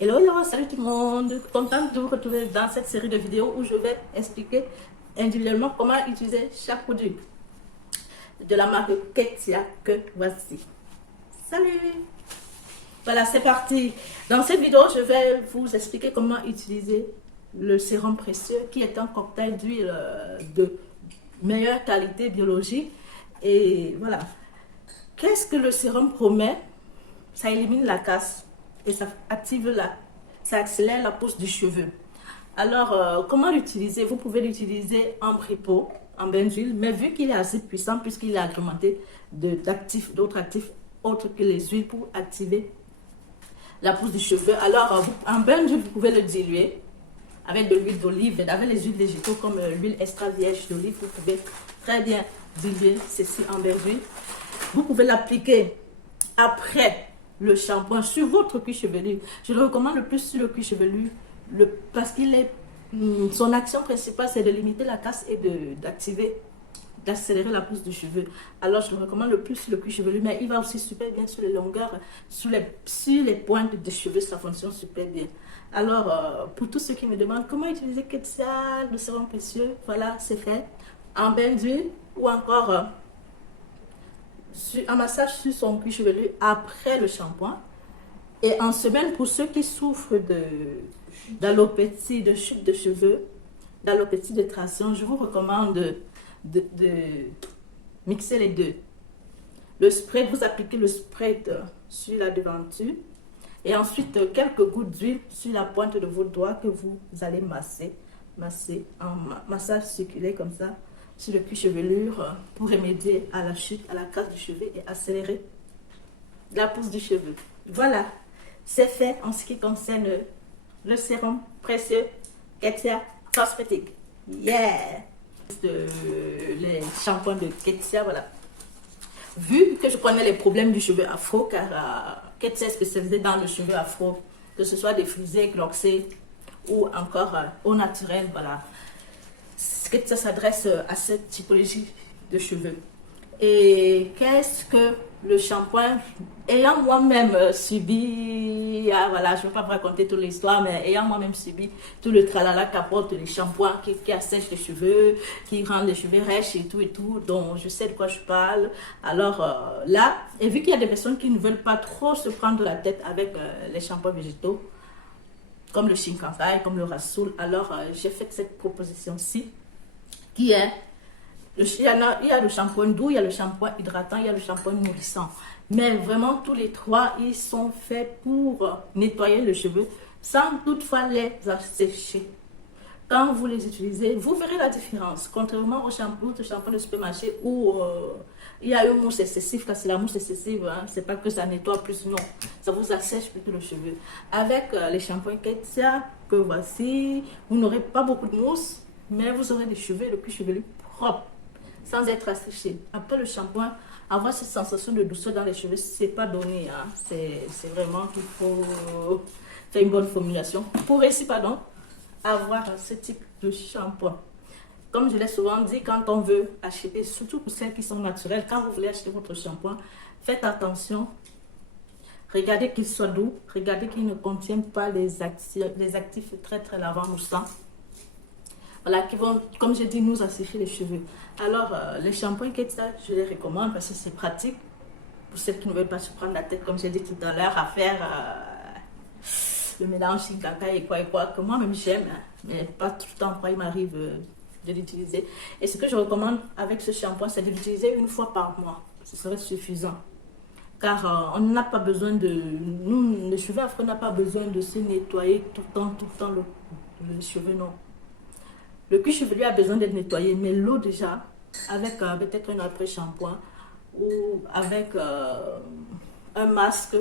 Hello, hello, salut tout le monde. Contente de vous retrouver dans cette série de vidéos où je vais expliquer individuellement comment utiliser chaque produit de la marque Ketia que voici. Salut! Voilà, c'est parti. Dans cette vidéo, je vais vous expliquer comment utiliser le sérum précieux qui est un cocktail d'huile de meilleure qualité biologique. Et voilà. Qu'est-ce que le sérum promet? Ça élimine la casse et ça ça accélère la pousse du cheveu. Alors, comment l'utiliser? Vous pouvez l'utiliser en pré-pot, en bain d'huile, mais vu qu'il est assez puissant, puisqu'il est agrémenté d'autres actifs autres que les huiles pour activer la pousse du cheveu. Alors, en bain d'huile, vous pouvez le diluer avec de l'huile d'olive, avec les huiles végétaux comme l'huile extra vierge d'olive. Vous pouvez très bien diluer ceci en bain d'huile. Vous pouvez l'appliquer après le shampoing sur votre cuir chevelu. Je le recommande le plus sur le cuir chevelu parce qu'il est son action principale, c'est de limiter la casse et d'accélérer la pousse du cheveu. Alors je le recommande le plus sur le cuir chevelu, mais il va aussi super bien sur les longueurs, sur les pointes de cheveux, ça fonctionne super bien. Alors pour tous ceux qui me demandent comment utiliser Ketia, le sérum précieux, voilà, c'est fait en bain d'huile ou encore un massage sur son cuir chevelu après le shampoing. Et en semaine, pour ceux qui souffrent d'alopécie, de chute de cheveux, d'alopécie de traction, je vous recommande de mixer les deux. Le spread, vous appliquez le spread sur la devanture et ensuite quelques gouttes d'huile sur la pointe de vos doigts que vous allez masser en massage circulaire comme ça sur le cuir chevelu pour remédier à la chute, à la casse du cheveu et accélérer la pousse du cheveu. Voilà, c'est fait en ce qui concerne le sérum précieux Ketia Cosmétique. Yeah! Les shampoings de Ketia, voilà. Vu que je connais les problèmes du cheveu afro, car Ketia est spécialisée dans le cheveu afro, que ce soit des frisés, gloxés ou encore au naturel, voilà. Ketia s'adresse à cette typologie de cheveux. Et qu'est-ce que le shampoing, ayant moi-même subi, voilà, je ne vais pas vous raconter toute l'histoire, mais ayant moi-même subi tout le tralala qu'apportent les shampoings qui assèchent les cheveux, qui rendent les cheveux rêches et tout, donc je sais de quoi je parle. Alors là, et vu qu'il y a des personnes qui ne veulent pas trop se prendre la tête avec les shampoings végétaux, comme le Shinkankai, comme le Rassoul, alors j'ai fait cette proposition-ci, qui est il y a le shampoing doux, il y a le shampoing hydratant, il y a le shampoing nourrissant. Mais vraiment, tous les trois, ils sont faits pour nettoyer le cheveu sans toutefois les assécher. Quand vous les utilisez, vous verrez la différence. Contrairement au shampoing de supermarché où il y a une mousse excessive, quand c'est la mousse excessive, hein, c'est pas que ça nettoie plus, non. Ça vous assèche plutôt le cheveu. Avec les shampoings Ketia que voici, vous n'aurez pas beaucoup de mousse, mais vous aurez des cheveux, le cuir chevelu propre, sans être asséché. Après le shampoing, avoir cette sensation de douceur dans les cheveux, c'est pas donné. Hein. C'est vraiment qu'il faut faire une bonne formulation pour réussir, avoir ce type de shampoing. Comme je l'ai souvent dit, quand on veut acheter, surtout pour celles qui sont naturelles, quand vous voulez acheter votre shampoing, faites attention. Regardez qu'il soit doux, regardez qu'il ne contienne pas les actifs très très lavants moussants. Voilà, qui vont, comme j'ai dit, nous assécher les cheveux. Alors, les shampoings Ketia, je les recommande parce que c'est pratique pour celles qui ne veulent pas se prendre la tête, comme j'ai dit tout à l'heure, à faire le mélange Shinkankai et quoi, que moi-même j'aime, hein, mais pas tout le temps, il m'arrive de l'utiliser. Et ce que je recommande avec ce shampoing, c'est de l'utiliser une fois par mois. Ce serait suffisant. Car on n'a pas besoin nous, les cheveux afro, on n'a pas besoin de se nettoyer tout le temps le cheveu, non. Le cuir chevelu a besoin d'être nettoyé, mais l'eau déjà, avec peut-être un après-shampoing ou avec un masque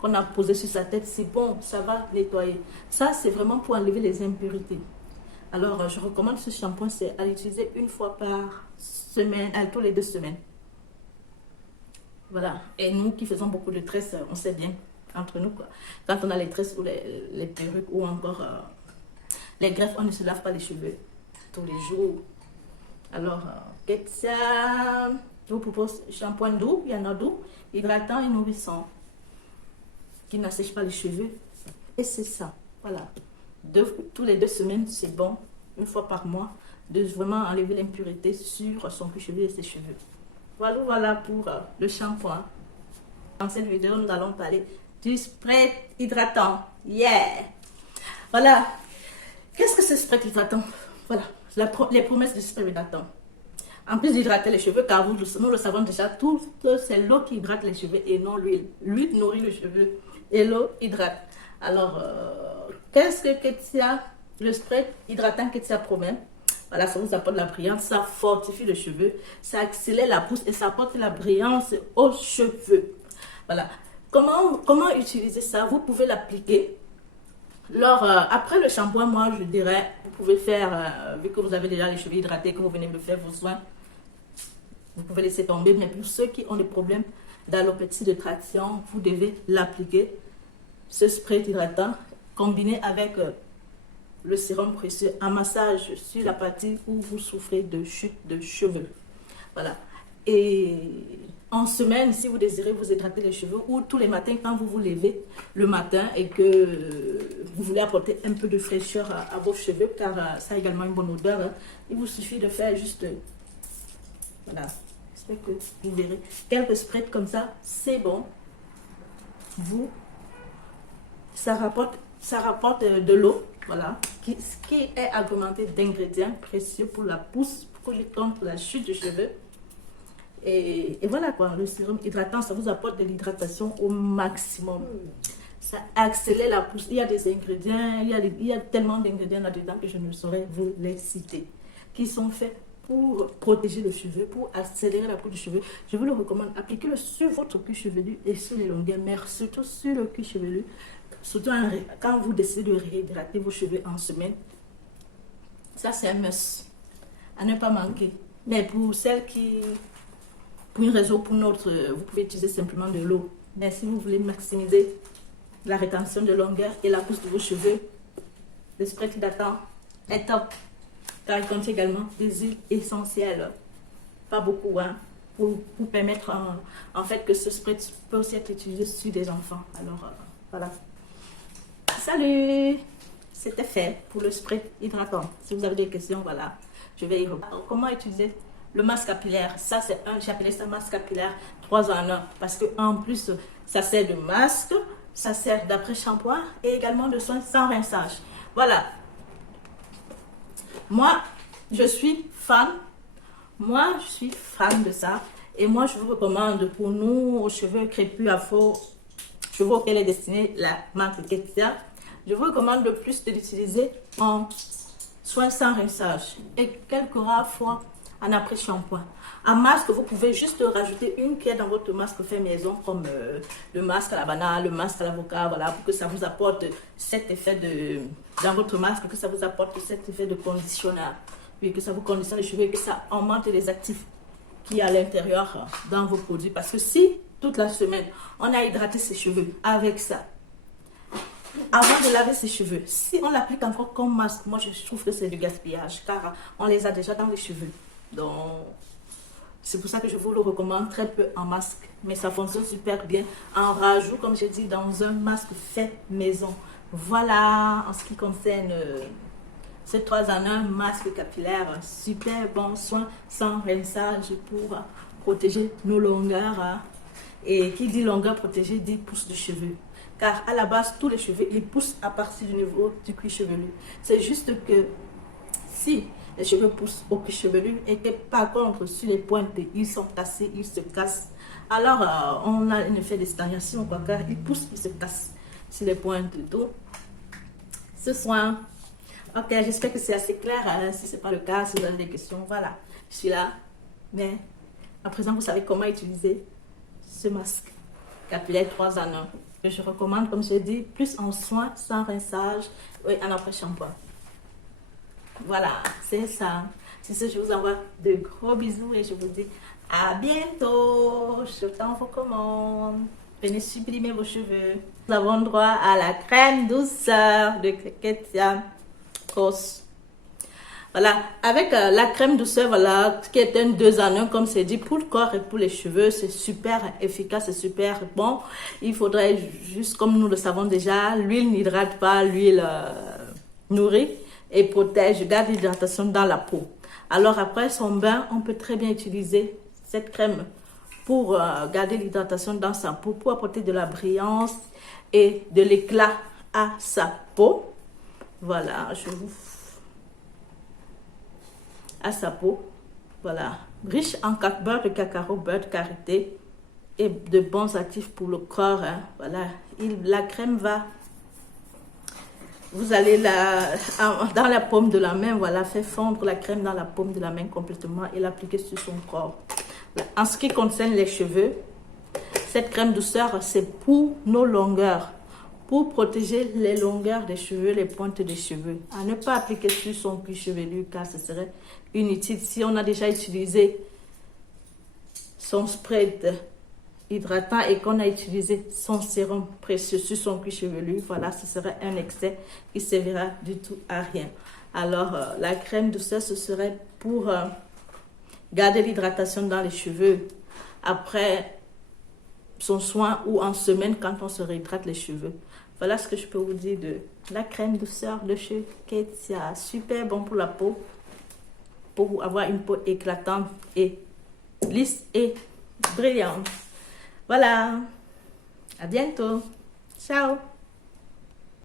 qu'on a posé sur sa tête, c'est bon, ça va nettoyer. Ça, c'est vraiment pour enlever les impuretés. Alors, je recommande ce shampoing, c'est à l'utiliser une fois par semaine, tous les 2 semaines. Voilà. Et nous qui faisons beaucoup de tresses, on sait bien, entre nous, quoi. Quand on a les tresses ou les perruques ou encore les greffes, on ne se lave pas les cheveux tous les jours. Alors, Ketia, je vous propose shampoing doux, il y en a doux, hydratant et nourrissant, qui n'assèche pas les cheveux. Et c'est ça, voilà. Tous les 2 semaines, c'est bon, une fois par mois, de vraiment enlever l'impureté sur son cuir chevelu et ses cheveux. Voilà, voilà pour le shampoing. Dans cette vidéo, nous allons parler du spray hydratant. Yeah! Voilà. Qu'est-ce que c'est spray hydratant? Voilà, les promesses du spray hydratant. En plus d'hydrater les cheveux, car nous le savons déjà, tout c'est l'eau qui hydrate les cheveux et non l'huile. L'huile nourrit le cheveu et l'eau hydrate. Alors, qu'est-ce que Ketia, le spray hydratant Ketia promet? Voilà, ça vous apporte la brillance, ça fortifie le cheveu, ça accélère la pousse et ça apporte la brillance aux cheveux. Voilà. Comment utiliser ça? Vous pouvez l'appliquer. Alors, après le shampoing, moi, je dirais, vous pouvez faire, vu que vous avez déjà les cheveux hydratés, que vous venez de faire vos soins, vous pouvez laisser tomber. Mais pour ceux qui ont des problèmes d'alopécie de traction, vous devez l'appliquer. Ce spray hydratant, combiné avec le sérum précieux, un massage sur la partie où vous souffrez de chute de cheveux. Voilà. Et en semaine, si vous désirez vous hydrater les cheveux, ou tous les matins quand vous vous levez le matin et que vous voulez apporter un peu de fraîcheur à vos cheveux, car ça a également une bonne odeur, hein, il vous suffit de faire juste, voilà, j'espère que vous verrez, quelques sprays comme ça, c'est bon. Ça rapporte de l'eau, voilà, qui est agrémentée d'ingrédients précieux pour la pousse, pour lutter contre la chute de cheveux. Et voilà quoi, le sérum hydratant, ça vous apporte de l'hydratation au maximum. Ça accélère la pousse. Il y a des ingrédients, il y a tellement d'ingrédients là-dedans que je ne saurais vous les citer, qui sont faits pour protéger le cheveu, pour accélérer la pousse du cheveu. Je vous le recommande, appliquez-le sur votre cuir chevelu et sur les longueurs, mais surtout sur le cuir chevelu. Surtout quand vous décidez de réhydrater vos cheveux en semaine. Ça, c'est un must à ne pas manquer. Mais pour celles qui, pour une raison ou pour une autre, vous pouvez utiliser simplement de l'eau. Mais si vous voulez maximiser la rétention de longueur et la pousse de vos cheveux, le spray hydratant est top. Car il contient également des huiles essentielles. Pas beaucoup, hein, pour permettre en fait que ce spray peut aussi être utilisé sur des enfants. Alors, voilà. Salut! C'était fait pour le spray hydratant. Si vous avez des questions, voilà, je vais y répondre. Comment utiliser le masque capillaire? Ça, c'est j'appelais ça masque capillaire 3 en 1. Parce qu'en plus, ça sert de masque, ça sert d'après-shampoing et également de soins sans rinçage. Voilà. Moi, je suis fan. Moi, je suis fan de ça. Et moi, je vous recommande pour nous, aux cheveux crépus, afro, cheveux auxquels est destinée la marque Ketia, je vous recommande le plus de l'utiliser en soins sans rinçage et quelques rares fois en après-shampoing. En masque, vous pouvez juste rajouter une cuillère dans votre masque fait maison, comme le masque à la banane, le masque à l'avocat, voilà, pour que ça vous apporte cet effet dans votre masque, que ça vous apporte cet effet de conditionneur, puis que ça vous conditionne les cheveux et que ça augmente les actifs qui est à l'intérieur dans vos produits. Parce que si toute la semaine, on a hydraté ses cheveux avec ça, avant de laver ses cheveux, si on l'applique encore comme masque, moi je trouve que c'est du gaspillage, car on les a déjà dans les cheveux. Donc, c'est pour ça que je vous le recommande très peu en masque. Mais ça fonctionne super bien en rajout, comme j'ai dit, dans un masque fait maison. Voilà, en ce qui concerne ces 3 en 1 masque capillaire, super bon soin sans rinçage pour protéger nos longueurs. Et qui dit longueur protégée dit pousse de cheveux. Car à la base, tous les cheveux, ils poussent à partir du niveau du cuir chevelu. C'est juste que si les cheveux poussent au cuir chevelu et que par contre, sur les pointes, ils sont cassés, ils se cassent, alors on a un effet de stagnation, quoi, car ils poussent, ils se cassent sur les pointes et tout. Ce soin, ok, j'espère que c'est assez clair. Si ce n'est pas le cas, si vous avez des questions, voilà, je suis là. Mais à présent, vous savez comment utiliser ce masque capillaire 3 en 1. Que je recommande, comme je l'ai dit, plus en soins, sans rinçage, et en après-shampoing. Voilà, c'est ça. C'est ça, je vous envoie de gros bisous et je vous dis à bientôt. Je t'en recommande. Venez sublimer vos cheveux. Nous avons droit à la crème douceur de Ketia Rose. Voilà, avec la crème douceur, voilà, qui est un 2 en 1, comme c'est dit, pour le corps et pour les cheveux, c'est super efficace, c'est super bon. Il faudrait juste, comme nous le savons déjà, l'huile n'hydrate pas, l'huile nourrit et protège, garde l'hydratation dans la peau. Alors après son bain, on peut très bien utiliser cette crème pour garder l'hydratation dans sa peau, pour apporter de la brillance et de l'éclat à sa peau. Voilà, je vous... à sa peau. Voilà, riche en beurre de cacao, beurre de karité et de bons actifs pour le corps. Hein. Voilà, la crème va... Vous allez dans la paume de la main, voilà, faire fondre la crème dans la paume de la main complètement et l'appliquer sur son corps. En ce qui concerne les cheveux, cette crème douceur, c'est pour nos longueurs, pour protéger les longueurs des cheveux, les pointes des cheveux. À ne pas appliquer sur son cuir chevelu car ce serait inutile. Si on a déjà utilisé son spray hydratant et qu'on a utilisé son sérum précieux sur son cuir chevelu, voilà, ce serait un excès qui ne servira du tout à rien. Alors, la crème douceur, ce serait pour garder l'hydratation dans les cheveux après son soin ou en semaine quand on se réhydrate les cheveux. Voilà ce que je peux vous dire de la crème douceur de chez Ketia. Super bon pour la peau, pour avoir une peau éclatante et lisse et brillante. Voilà, à bientôt. Ciao.